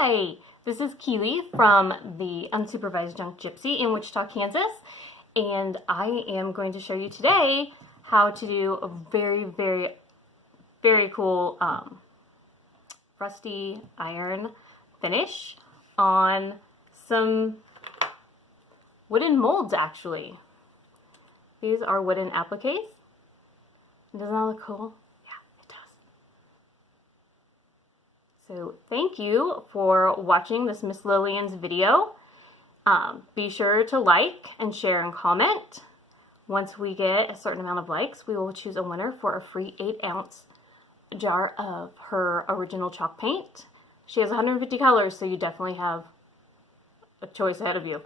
Hi, this is Kiellie from the Unsupervised Junk Gypsy in Wichita, Kansas, and I am going to show you today how to do a very cool rusty iron finish on some wooden molds, actually. These are wooden appliques. Doesn't that look cool? So thank you for watching this Miss Lillian's video. Be sure to like and share and comment. Once we get a certain amount of likes, we will choose a winner for a free 8-ounce jar of her original chalk paint. She has 150 colors, so you definitely have a choice ahead of you.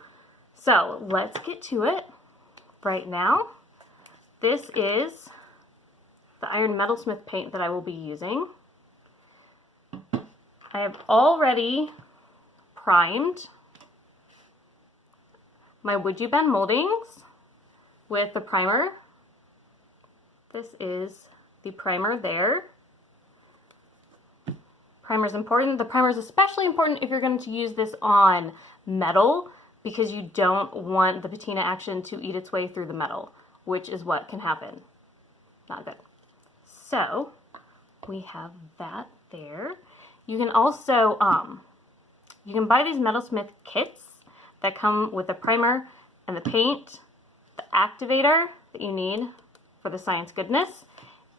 So let's get to it right now. This is the iron Metalsmith paint that I will be using. I have already primed my Would You Bend moldings with the primer. This is the primer there. Primer is important. The primer is especially important if you're going to use this on metal because you don't want the patina action to eat its way through the metal, which is what can happen. Not good. So we have that there. You can also, you can buy these Metalsmith kits that come with the primer and the paint, the activator that you need for the science goodness,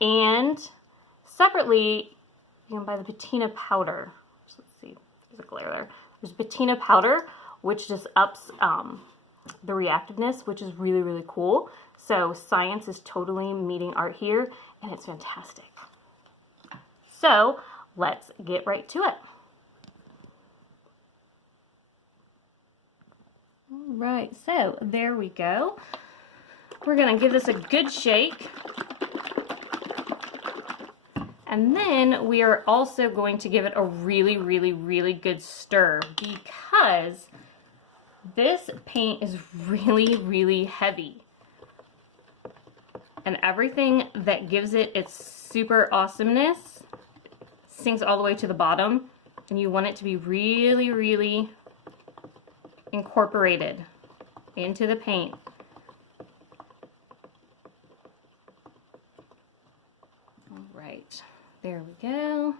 and separately, you can buy the patina powder. So let's see, there's a glare there. There's patina powder, which just ups the reactiveness, which is really cool. So science is totally meeting art here, and it's fantastic. So let's get right to it. All right, so there we go. We're gonna give this a good shake. And then we are also going to give it a really good stir because this paint is really heavy. And everything that gives it its super awesomeness sinks all the way to the bottom, and you want it to be really incorporated into the paint. All right, there we go.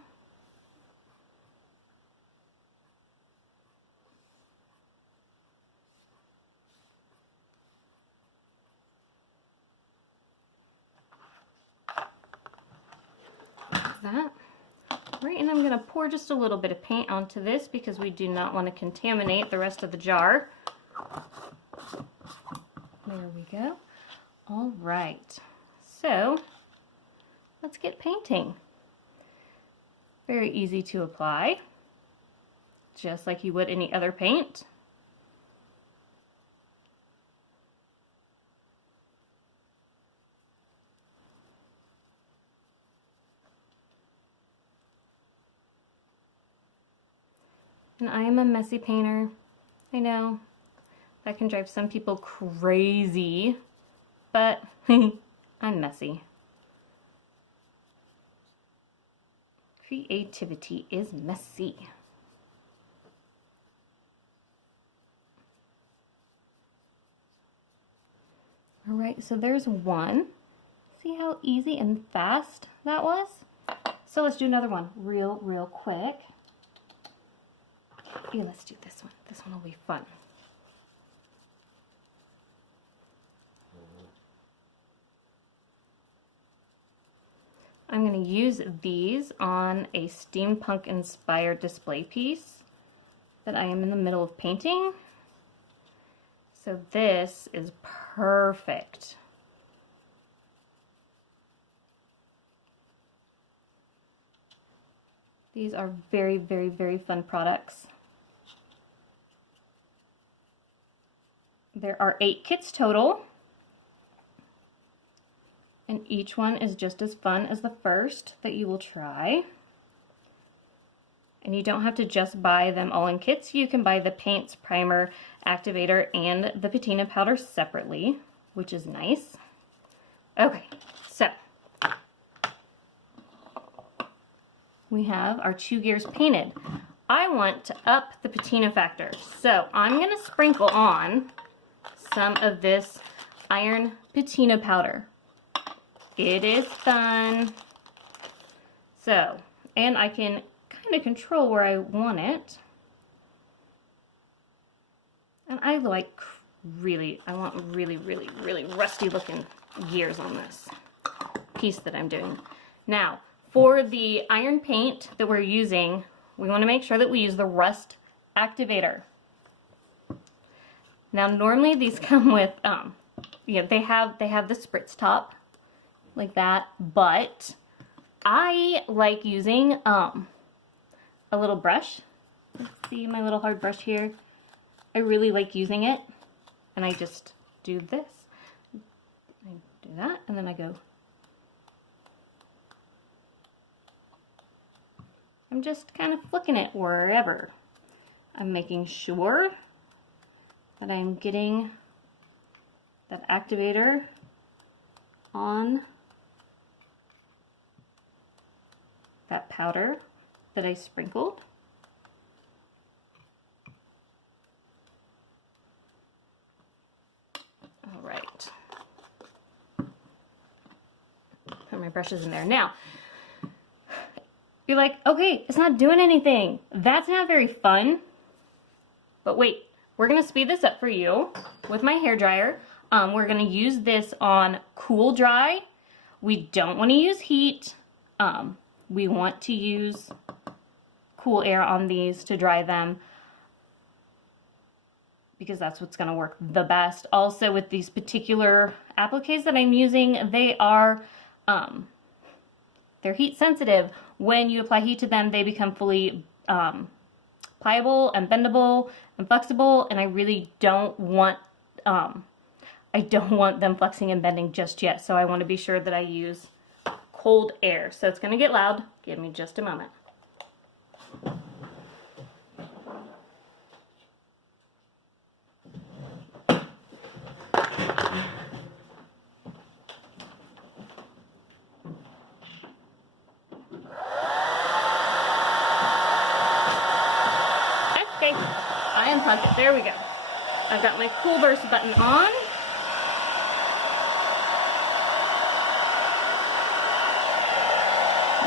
Like that. Right, and I'm going to pour just a little bit of paint onto this because we do not want to contaminate the rest of the jar. There we go. All right, so let's get painting. Very easy to apply, just like you would any other paint. And I am a messy painter. I know that can drive some people crazy, but I'm messy. Creativity is messy. All right, so there's one. See how easy and fast that was? So let's do another one real quick. Yeah, let's do this one. This one will be fun. I'm going to use these on a steampunk inspired display piece that I am in the middle of painting. So this is perfect. These are very fun products. There are 8 kits total, and each one is just as fun as the first that you will try. And you don't have to just buy them all in kits. You can buy the paints, primer, activator, and the patina powder separately, which is nice. Okay, so we have our 2 gears painted. I want to up the patina factor. So I'm going to sprinkle on some of this iron patina powder. It is fun. So, and I can kind of control where I want it. And I like I want really, really, really rusty looking gears on this piece that I'm doing. Now, for the iron paint that we're using, we want to make sure that we use the rust activator. Now, normally these come with, you know, they have the spritz top like that, but I like using a little brush. Let's see my little hard brush here. I really like using it, and I just do this. I do that, and then I go. I'm just kind of flicking it wherever. I'm making sure that I'm getting that activator on that powder that I sprinkled. All right. Put my brushes in there. Now, you're like, okay, it's not doing anything. That's not very fun. But wait, we're gonna speed this up for you with my hairdryer. We're gonna use this on cool dry. We don't wanna use heat. We want to use cool air on these to dry them, because that's what's gonna work the best. Also, with these particular appliques that I'm using, they are, they're heat sensitive. When you apply heat to them, they become fully pliable and bendable and flexible, and I really don't want them flexing and bending just yet. So I want to be sure that I use cold air. So it's going to get loud. Give me just a moment. There we go. I've got my cool burst button on.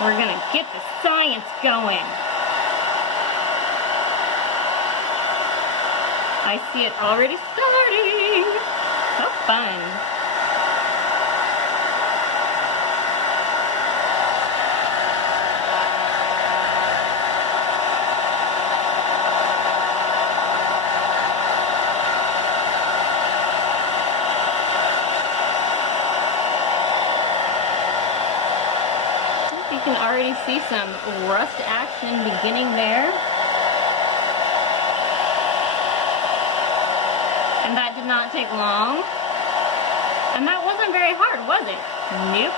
We're gonna get the science going. I see it already starting. How fun. You can already see some rust action beginning there. And that did not take long. And that wasn't very hard, was it? Nope.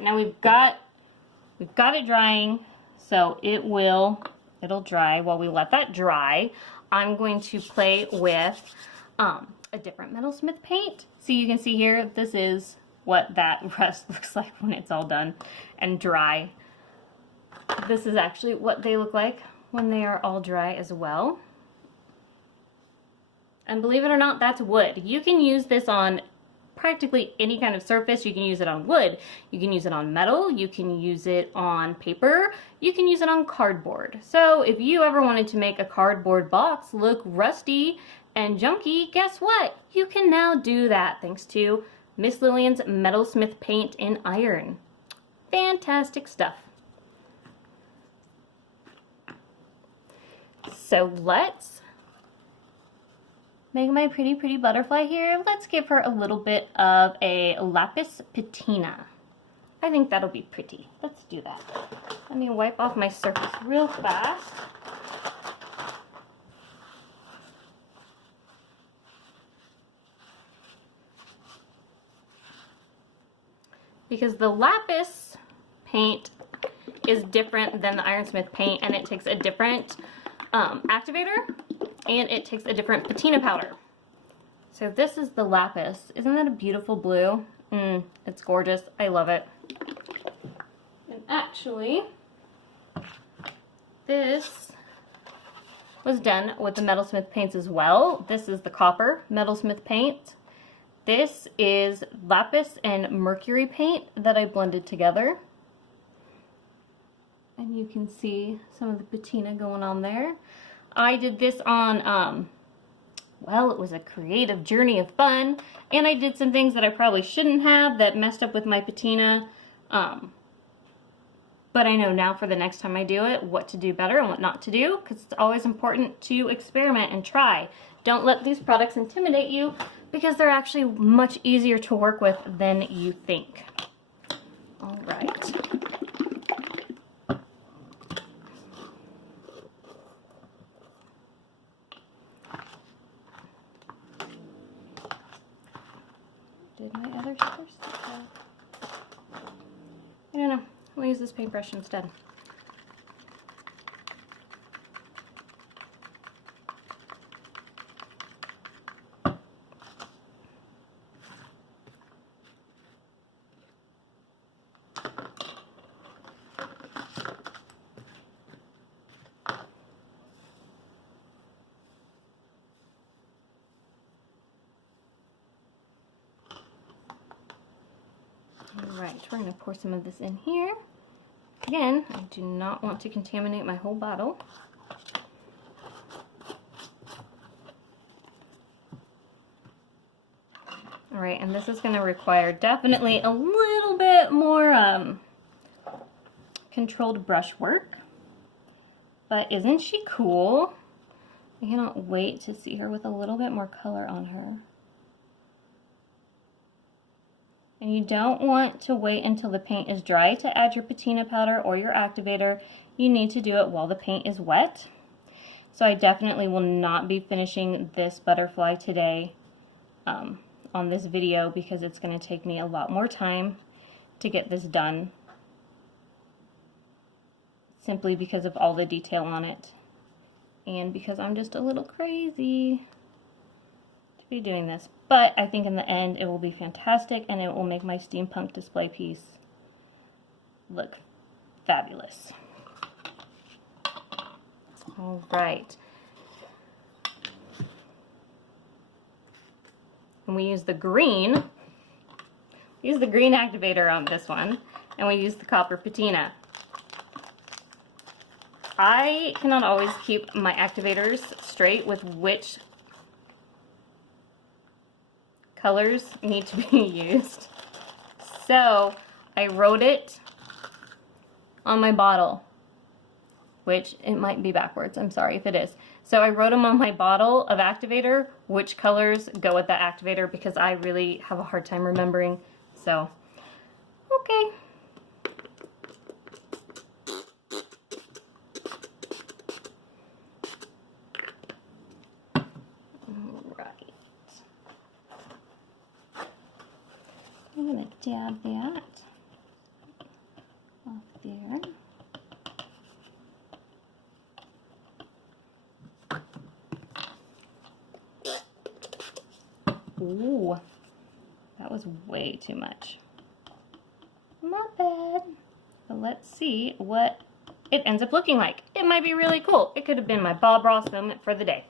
Now we've got it drying, so it'll dry. While we let that dry, I'm going to play with a different Metalsmith paint. So you can see here, this is what that rust looks like when it's all done and dry. This is actually what they look like when they are all dry as well. And believe it or not, that's wood. You can use this on practically any kind of surface. You can use it on wood, you can use it on metal, you can use it on paper, you can use it on cardboard. So if you ever wanted to make a cardboard box look rusty And junky, guess what? You can now do that thanks to Miss Lillian's Metalsmith Paint in Iron. Fantastic stuff. So let's make my pretty butterfly here. Let's give her a little bit of a lapis patina. I think that'll be pretty. Let's do that. Let me wipe off my surface real fast. Because the lapis paint is different than the Ironsmith paint, and it takes a different activator, and it takes a different patina powder. So this is the lapis. Isn't that a beautiful blue? It's gorgeous. I love it. And actually, this was done with the Metalsmith paints as well. This is the copper Metalsmith paint. This is lapis and mercury paint that I blended together. And you can see some of the patina going on there. I did this on, well, it was a creative journey of fun. And I did some things that I probably shouldn't have that messed up with my patina. But I know now for the next time I do it, what to do better and what not to do. Because it's always important to experiment and try. Don't let these products intimidate you, because they're actually much easier to work with than you think. All right. Did my other stickers stick out? I don't know. I'll use this paintbrush instead. Alright, we're going to pour some of this in here. Again, I do not want to contaminate my whole bottle. Alright, and this is going to require definitely a little bit more controlled brush work. But isn't she cool? I cannot wait to see her with a little bit more color on her. And you don't want to wait until the paint is dry to add your patina powder or your activator. You need to do it while the paint is wet. So I definitely will not be finishing this butterfly today on this video, because it's going to take me a lot more time to get this done, simply because of all the detail on it and because I'm just a little crazy to be doing this. But I think in the end it will be fantastic, and it will make my steampunk display piece look fabulous. All right. And we use the green. We use the green activator on this one, and we use the copper patina. I cannot always keep my activators straight with which colors need to be used. So I wrote it on my bottle, which it might be backwards. I'm sorry if it is. So I wrote them on my bottle of activator, which colors go with that activator, because I really have a hard time remembering. So, okay. I'm going to dab that off there. Ooh, that was way too much. Not bad. But let's see what it ends up looking like. It might be really cool. It could have been my Bob Ross moment for the day.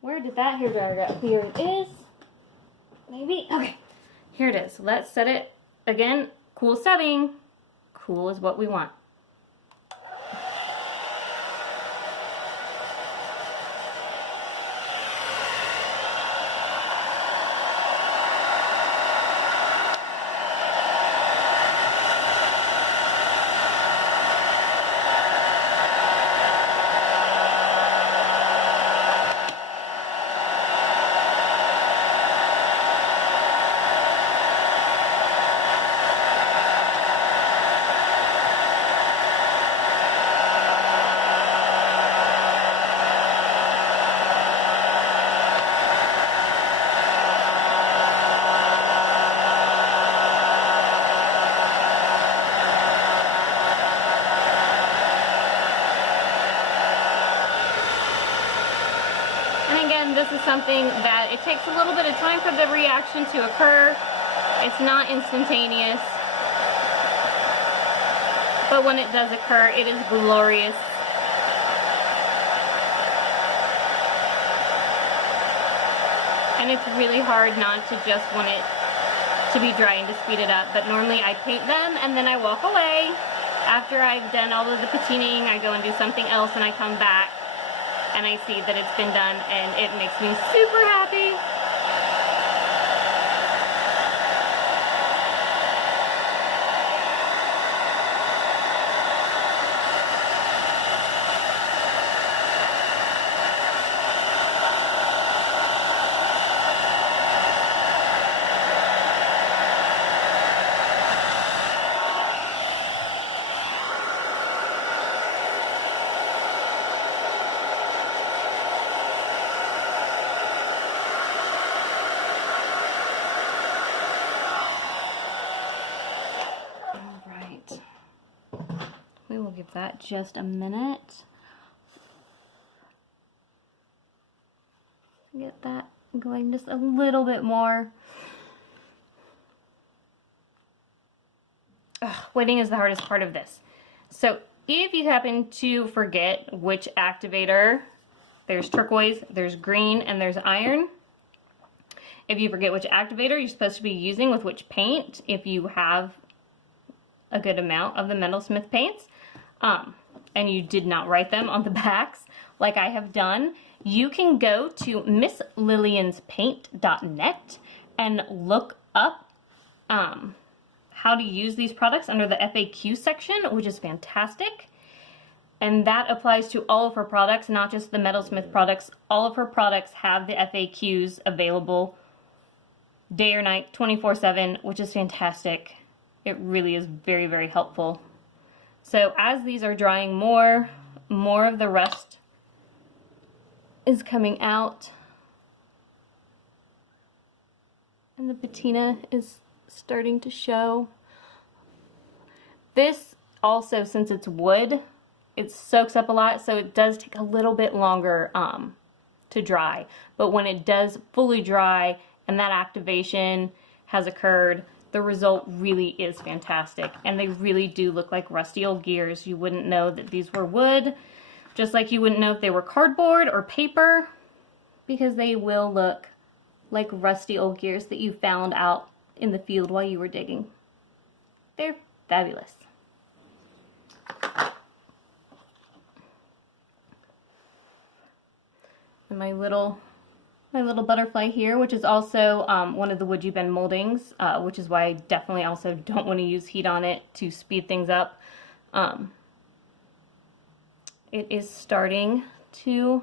Where did that hairdryer go? Here it is. Maybe? Okay. Here it is. Let's set it again. Cool setting. Cool is what we want. is something that it takes a little bit of time for the reaction to occur. It's not instantaneous, but when it does occur, it is glorious. And it's really hard not to just want it to be dry and to speed it up, but normally I paint them and then I walk away. After I've done all of the patining, I go and do something else and I come back and I see that it's been done and it makes me super happy. We will give that just a minute. Get that going just a little bit more. Waiting is the hardest part of this. So if you happen to forget which activator, there's turquoise, there's green, and there's iron. If you forget which activator you're supposed to be using with which paint, if you have a good amount of the Metalsmith paints, and you did not write them on the backs like I have done, you can go to misslillianspaint.net and look up how to use these products under the FAQ section, which is fantastic. And that applies to all of her products, not just the Metalsmith products. All of her products have the FAQs available day or night, 24/7, which is fantastic. It really is very, very helpful. So as these are drying more of the rust is coming out. And the patina is starting to show. This also, since it's wood, it soaks up a lot, so it does take a little bit longer to dry. But when it does fully dry and that activation has occurred, the result really is fantastic. And they really do look like rusty old gears. You wouldn't know that these were wood, just like you wouldn't know if they were cardboard or paper, because they will look like rusty old gears that you found out in the field while you were digging. They're fabulous. And my little butterfly here, which is also one of the Would You Bend moldings, which is why I definitely also don't want to use heat on it to speed things up. It is starting to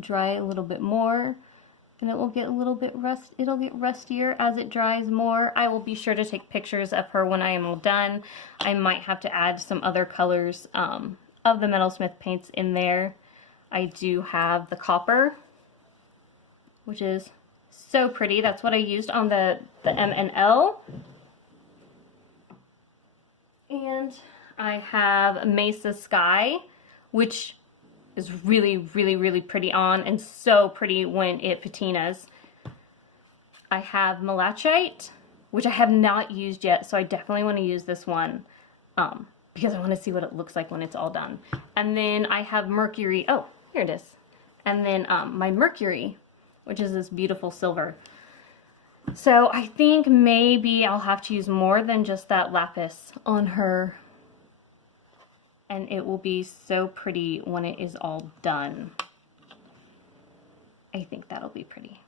dry a little bit more, and it will get a little bit it'll get rustier as it dries more. I will be sure to take pictures of her when I am all done. I might have to add some other colors of the Metalsmith paints in there. I do have the copper, which is so pretty. That's what I used on the M and L. And I have Mesa Sky, which is really, really, really pretty on, and so pretty when it patinas. I have Malachite, which I have not used yet, so I definitely want to use this one because I want to see what it looks like when it's all done. And then I have Mercury. Oh, here it is. And then my Mercury, which is this beautiful silver. So I think maybe I'll have to use more than just that lapis on her, and it will be so pretty when it is all done. I think that'll be pretty.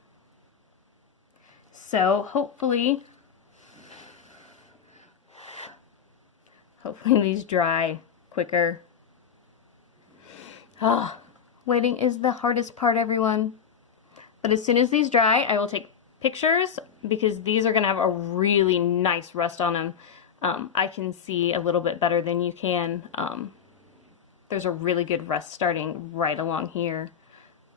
So hopefully these dry quicker. Oh, waiting is the hardest part, everyone. But as soon as these dry, I will take pictures because these are going to have a really nice rust on them. I can see a little bit better than you can. There's a really good rust starting right along here,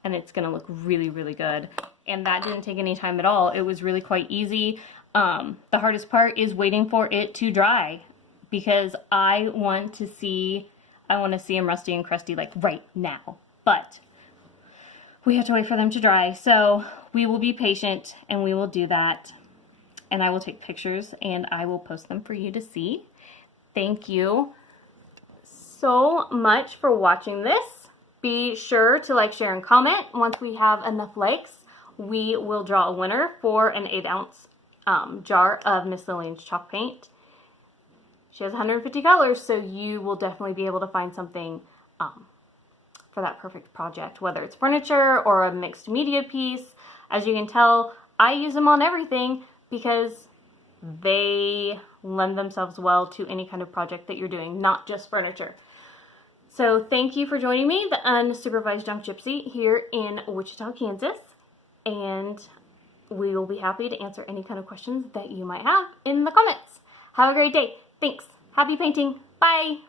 and it's going to look really, really good. And that didn't take any time at all. It was really quite easy. The hardest part is waiting for it to dry because I want to see them rusty and crusty like right now. But we have to wait for them to dry. So we will be patient and we will do that. And I will take pictures and I will post them for you to see. Thank you so much for watching this. Be sure to like, share, and comment. Once we have enough likes, we will draw a winner for an 8-ounce jar of Miss Lillina's chalk paint. She has 150 colors, so you will definitely be able to find something for that perfect project, whether it's furniture or a mixed media piece. As you can tell, I use them on everything because they lend themselves well to any kind of project that you're doing, not just furniture. So thank you for joining me, the Unsupervised Junk Gypsy, here in Wichita, Kansas. And we will be happy to answer any kind of questions that you might have in the comments. Have a great day. Thanks. Happy painting. Bye.